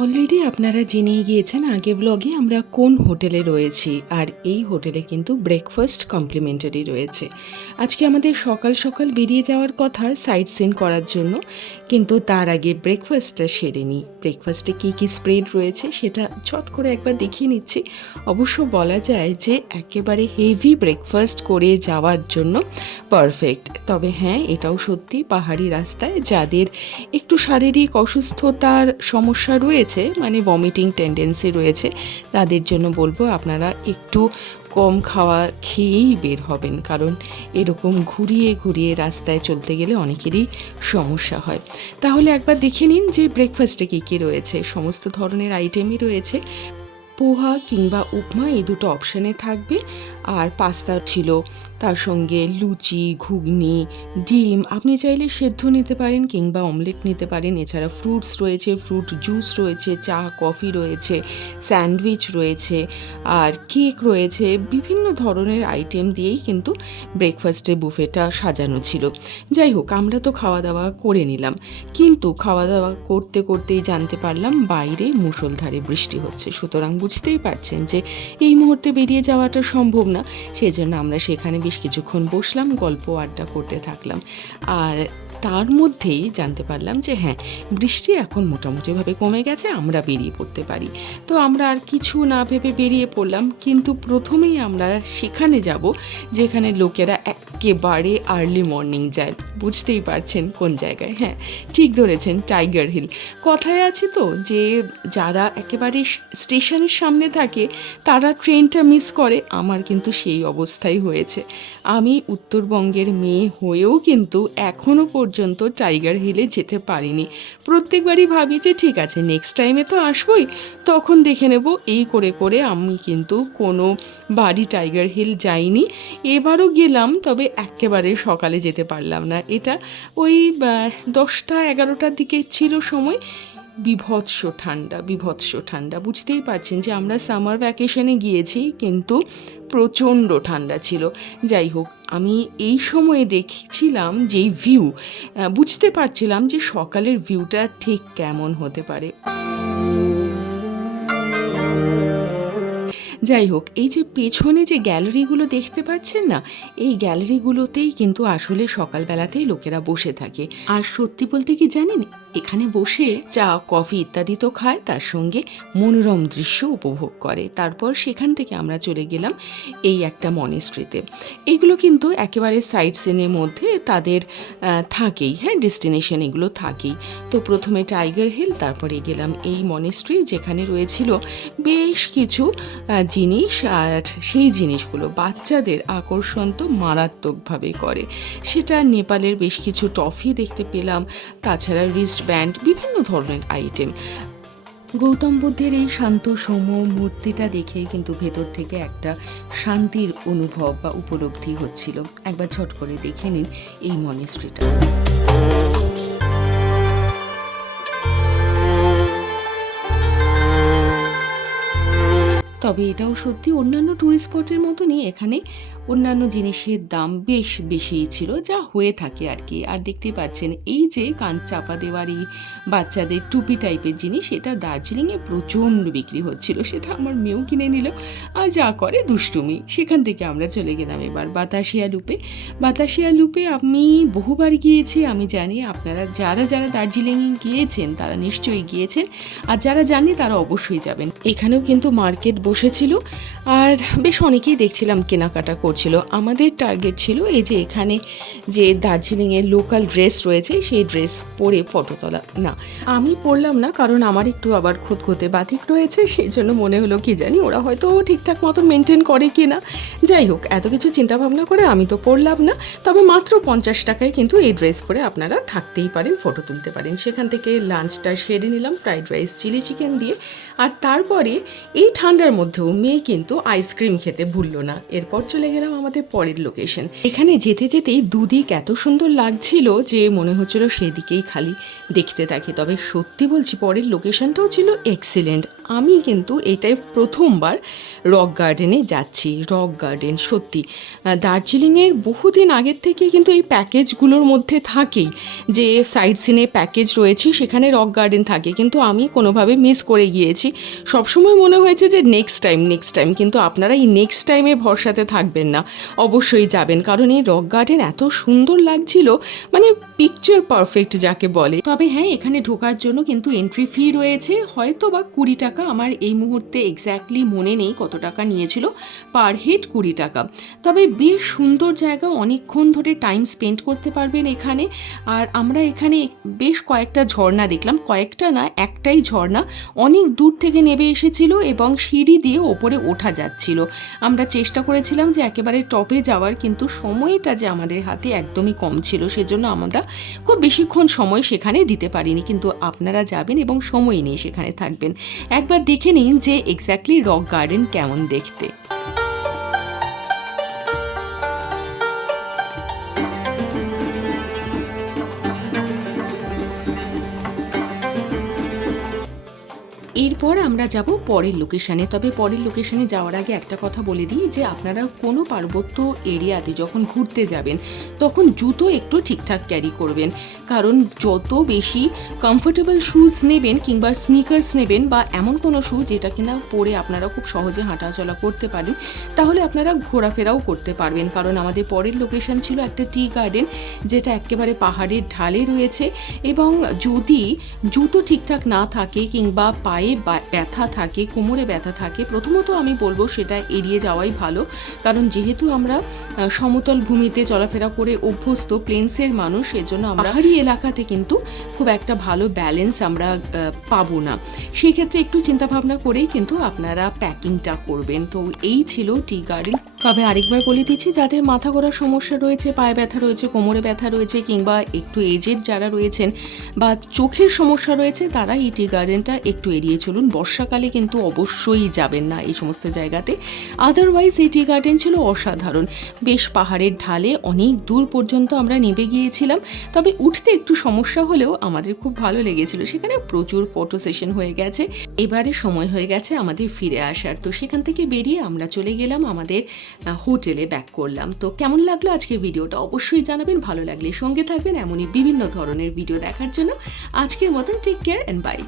Already আপনারা জেনেই গিয়েছেন আগে ব্লগে আমরা কোন হোটেলে রয়েছি, আর এই হোটেলে কিন্তু ব্রেকফাস্ট কমপ্লিমেন্টারি রয়েছে। আজকে আমাদের সকাল সকাল বেরিয়ে যাওয়ার কথা সাইট সিন করার জন্য, কিন্তু তার আগে ব্রেকফাস্টটা সেরে নিই। ব্রেকফাস্টে কী কী স্প্রেড রয়েছে সেটা চট করে একবার দেখিয়ে নিচ্ছি। অবশ্য বলা যায় যে একেবারে হেভি ব্রেকফাস্ট করে যাওয়ার জন্য পারফেক্ট। তবে হ্যাঁ, এটাও সত্যি পাহাড়ি রাস্তায় যাদের একটু শারীরিক অসুস্থতার সমস্যা রয়েছে, মানে ভমিটিং টেন্ডেন্সি রয়েছে, তাদের জন্য বলবো আপনারা একটু কম খাওয়া খেয়েই বের হবেন, কারণ এরকম ঘুরিয়ে ঘুরিয়ে রাস্তায় চলতে গেলে অনেকেরই সমস্যা হয়। তাহলে একবার দেখে নিন যে ব্রেকফাস্টে কী কী রয়েছে। সমস্ত ধরনের আইটেমই রয়েছে। পোহা কিংবা উপমা এই দুটো অপশানে থাকবে, আর পাস্তা ছিল, তার সঙ্গে লুচি, ঘুগনি, ডিম, আপনি চাইলে সেদ্ধ নিতে পারেন কিংবা অমলেট নিতে পারেন। এছাড়া ফ্রুটস রয়েছে, ফ্রুট জুস রয়েছে, চা কফি রয়েছে, স্যান্ডউইচ রয়েছে, আর কেক রয়েছে। বিভিন্ন ধরনের আইটেম দিয়েই কিন্তু ব্রেকফাস্টের বুফেটা সাজানো ছিল। যাই হোক, আমরা তো খাওয়া দাওয়া করে নিলাম, কিন্তু খাওয়া দাওয়া করতে করতেই জানতে পারলাম বাইরে মুষলধারে বৃষ্টি হচ্ছে। সুতরাং বুঝতেই পারছেন যে এই মুহূর্তে বেরিয়ে যাওয়াটা সম্ভব না। সেই জন্য আমরা সেখানে বেশ কিছুক্ষণ বসলাম, গল্প আড্ডা করতে থাকলাম। আর তার মধ্যেই জানতে পারলাম যে হ্যাঁ, বৃষ্টি এখন মোটামুটিভাবে কমে গেছে, আমরা বেরিয়ে পড়তে পারি। তো আমরা আর কিছু না ভেবে বেরিয়ে পড়লাম, কিন্তু প্রথমেই আমরা সেখানে যাব যেখানে লোকেরা একেবারে আর্লি মর্নিং যায়। বুঝতেই পারছেন কোন জায়গায়। হ্যাঁ, ঠিক ধরেছেন, টাইগার হিল। কথায় আছে তো যে যারা একেবারে স্টেশনের সামনে থাকে তারা ট্রেনটা মিস করে। আমার কিন্তু সেই অবস্থাই হয়েছে। আমি উত্তরবঙ্গের মেয়ে হয়েও কিন্তু এখনও পর্যন্ত টাইগার হিলে যেতে পারিনি। প্রত্যেকবারই ভাবি যে ঠিক আছে, নেক্সট টাইমে তো আসবই, তখন দেখে নেব। এই করে করে আমি কিন্তু কোনো বাড়ি টাইগার হিল যাইনি। এবারও গেলাম, তবে একেবারে সকালে যেতে পারলাম না। এটা ওই 10টা-11টার দিকে ছিল সময়। বিভৎস ঠান্ডা, বিভৎস ঠান্ডা। বুঝতেই পারছেন যে আমরা সামার ভ্যাকেশনে গিয়েছি, কিন্তু প্রচণ্ড ঠান্ডা ছিল। যাই হোক, আমি এই সময়ে দেখছিলাম যেই ভিউ, বুঝতে পারছিলাম যে সকালের ভিউটা ঠিক কেমন হতে পারে। যাই হোক, এই যে পেছনে যে গ্যালারিগুলো দেখতে পাচ্ছেন না, এই গ্যালারিগুলোতেই কিন্তু আসলে সকালবেলাতেই লোকেরা বসে থাকে। আর সত্যি বলতে কি জানেন, এখানে বসে চা কফি ইত্যাদি তো খায়, তার সঙ্গে মনোরম দৃশ্য উপভোগ করে। তারপর সেখান থেকে আমরা চলে গেলাম এই একটা মনেস্ট্রিতে। এইগুলো কিন্তু একেবারে সাইট সিনের মধ্যে তাদের থাকেই, হ্যাঁ, ডেস্টিনেশন এগুলো থাকেই। তো প্রথমে টাইগার হিল, তারপরে গেলাম এই মনেস্ট্রি, যেখানে রয়েছিল বেশ কিছু জিনিস। আর সেই জিনিসগুলো বাচ্চাদের আকর্ষণ তো মারাত্মকভাবে করে। সেটা নেপালের বেশ কিছু টফি দেখতে পেলাম, তাছাড়া রিস্ট ব্যান্ড, বিভিন্ন ধরনের আইটেম। গৌতম বুদ্ধের এই শান্ত সৌম্য মূর্তিটা দেখে কিন্তু ভেতর থেকে একটা শান্তির অনুভব বা উপলব্ধি হচ্ছিল। একবার ঝট করে দেখে নিন এই মনেস্ট্রিটা। তবে এটাও সত্যি, অন্যান্য ট্যুরিস্ট স্পটের মতনই এখানে অন্যান্য জিনিসের দাম বেশ বেশিই ছিল, যা হয়ে থাকে আর কি। আর দেখতে পাচ্ছেন এই যে কান চাপা দেওয়ার এই বাচ্চাদের টুপি টাইপের জিনিস, এটা দার্জিলিংয়ে প্রচণ্ড বিক্রি হচ্ছিল। সেটা আমার মেয়েও কিনে নিল, আর যা করে দুষ্টুমি। সেখান থেকে আমরা চলে গেলাম এবার বাতাসিয়া লুপে। বাতাসিয়া লুপে আমি বহুবার গিয়েছি, আমি জানি আপনারা যারা যারা দার্জিলিংয়ে গিয়েছেন তারা নিশ্চয়ই গিয়েছেন, আর যারা জানি তারা অবশ্যই যাবেন। এখানেও কিন্তু মার্কেট বসেছিল, আর বেশ অনেকেই দেখছিলাম কেনাকাটা করছিল। আমাদের টার্গেট ছিল এই যে এখানে যে দার্জিলিংয়ের লোকাল ড্রেস রয়েছে সেই ড্রেস পরে ফটো তোলা। না, আমি পরলাম না, কারণ আমার একটু আবার খুঁতখুঁতে বাতিক রয়েছে। সেই জন্য মনে হলো কি জানি ওরা হয়তো ঠিকঠাক মতো মেনটেন করে কি না। যাই হোক, এত কিছু চিন্তাভাবনা করে আমি তো পরলাম না। তবে মাত্র 50 টাকায় কিন্তু এই ড্রেস পরে আপনারা থাকতেই পারেন, ফটো তুলতে পারেন। সেখান থেকে লাঞ্চটা সেরে নিলাম ফ্রাইড রাইস চিলি চিকেন দিয়ে। আর তারপরে এই ঠান্ডার মধ্যেও মেয়ে কিন্তু আইসক্রিম খেতে ভুললো না। এরপর চলে গেলাম গেলাম আমাদের পরের লোকেশন। এখানে যেতে যেতেই দুদিক এত সুন্দর লাগছিল যে মনে হচ্ছিল সেদিকেই খালি দেখতে থাকি। তবে সত্যি বলছি, পরের লোকেশনটাও ছিল এক্সিলেন্ট। আমি কিন্তু এটাই প্রথমবার রক গার্ডেনে যাচ্ছি। রক গার্ডেন সত্যি দার্জিলিংয়ের বহুদিন আগের থেকে কিন্তু এই প্যাকেজগুলোর মধ্যে থাকেই, যে সাইট সিনের প্যাকেজ রয়েছে সেখানে রক গার্ডেন থাকে, কিন্তু আমি কোনোভাবে মিস করে গিয়েছি। সবসময় মনে হয়েছে যে নেক্সট টাইম, কিন্তু আপনারা এই নেক্সট টাইমের ভরসাতে থাকবেন না, অবশ্যই যাবেন, কারণ এই রক গার্ডেন এত সুন্দর লাগছিল, মানে পিকচার পারফেক্ট যাকে বলে। তবে হ্যাঁ, এখানে ঢোকার জন্য কিন্তু এন্ট্রি ফি রয়েছে, হয়তো বা 20 টাকা, আমার এই মুহূর্তে এক্স্যাক্টলি মনে নেই কত টাকা নিয়েছিল, পার হেড 20 টাকা। তবে বেশ সুন্দর জায়গা, অনেকক্ষণ ধরে টাইম স্পেন্ড করতে পারবেন এখানে। আর আমরা এখানে বেশ কয়েকটা ঝর্ণা দেখলাম, কয়েকটা না, একটাই ঝর্ণা অনেক দূর থেকে নেমে এসেছিল এবং সিঁড়ি দিয়ে ওপরে ওঠা যাচ্ছিল। আমরা চেষ্টা করেছিলাম যে একেবারে টপে যাওয়ার, কিন্তু সময়টা যে আমাদের হাতে একদমই কম ছিল, সেজন্য আমরা খুব বেশিক্ষণ সময় সেখানে দিতে পারিনি। কিন্তু আপনারা যাবেন এবং সময় নিয়ে সেখানে থাকবেন, একবার দেখে নিন যে এক্স্যাক্টলি রক গার্ডেন কেমন দেখতে। এরপর আমরা যাব পরের লোকেশানে। তবে পরের লোকেশানে যাওয়ার আগে একটা কথা বলে দিই যে আপনারা কোনো পার্বত্য এরিয়াতে যখন ঘুরতে যাবেন তখন জুতো একটু ঠিকঠাক ক্যারি করবেন, কারণ যত বেশি কমফোর্টেবল শ্যুজ নেবেন কিংবা স্নিকার্স নেবেন বা এমন কোনো শ্যু যেটা কিনা পরে আপনারা খুব সহজে হাঁটাচলা করতে পারেন, তাহলে আপনারা ঘোরাফেরাও করতে পারবেন। কারণ আমাদের পরের লোকেশান ছিল একটা টি গার্ডেন, যেটা একেবারে পাহাড়ের ঢালে রয়েছে, এবং যদি জুতো ঠিকঠাক না থাকে কিংবা পায়ে ব্যথা থাকে, কোমরে ব্যথা থাকে, প্রথমত আমি বলবো সেটা এড়িয়ে যাওয়াই ভালো। কারণ যেহেতু আমরা সমতল ভূমিতে চলাফেরা করে অভ্যস্ত প্লেন্সের মানুষ, সেজন্য আমরা পাহাড়ি এলাকাতে কিন্তু খুব একটা ভালো ব্যালেন্স আমরা পাবো না। সেক্ষেত্রে একটু চিন্তাভাবনা করেই কিন্তু আপনারা প্যাকিংটা করবেন। তো এই ছিল টি গার্ডেন। তবে আরেকবার বলে দিচ্ছি, যাদের মাথা ঘোরার সমস্যা রয়েছে, পায়ে ব্যথা রয়েছে, কোমরে ব্যথা রয়েছে, কিংবা একটু এজেড যারা রয়েছেন বা চোখের সমস্যা রয়েছে, তারা এই টি গার্ডেনটা একটু এড়িয়ে চলুন। বর্ষাকালে কিন্তু অবশ্যই যাবেন না এই সমস্ত জায়গাতে। আদারওয়াইজ এই টি গার্ডেন ছিল অসাধারণ, বেশ পাহাড়ের ঢালে অনেক দূর পর্যন্ত আমরা নেমে গিয়েছিলাম। তবে উঠতে একটু সমস্যা হলেও আমাদের খুব ভালো লেগেছিল, সেখানে প্রচুর ফটো সেশন হয়ে গেছে। এবারে সময় হয়ে গেছে আমাদের ফিরে আসার। তো সেখান থেকে বেরিয়ে আমরা চলে গেলাম আমাদের হোটেলে, ব্যাক করলাম। তো কেমন লাগলো আজকের ভিডিওটা অবশ্যই জানাবেন, ভালো লাগলে সঙ্গে থাকবেন এমনই বিভিন্ন ধরনের ভিডিও দেখার জন্য। আজকের মতন টেক কেয়ার এন্ড বাই।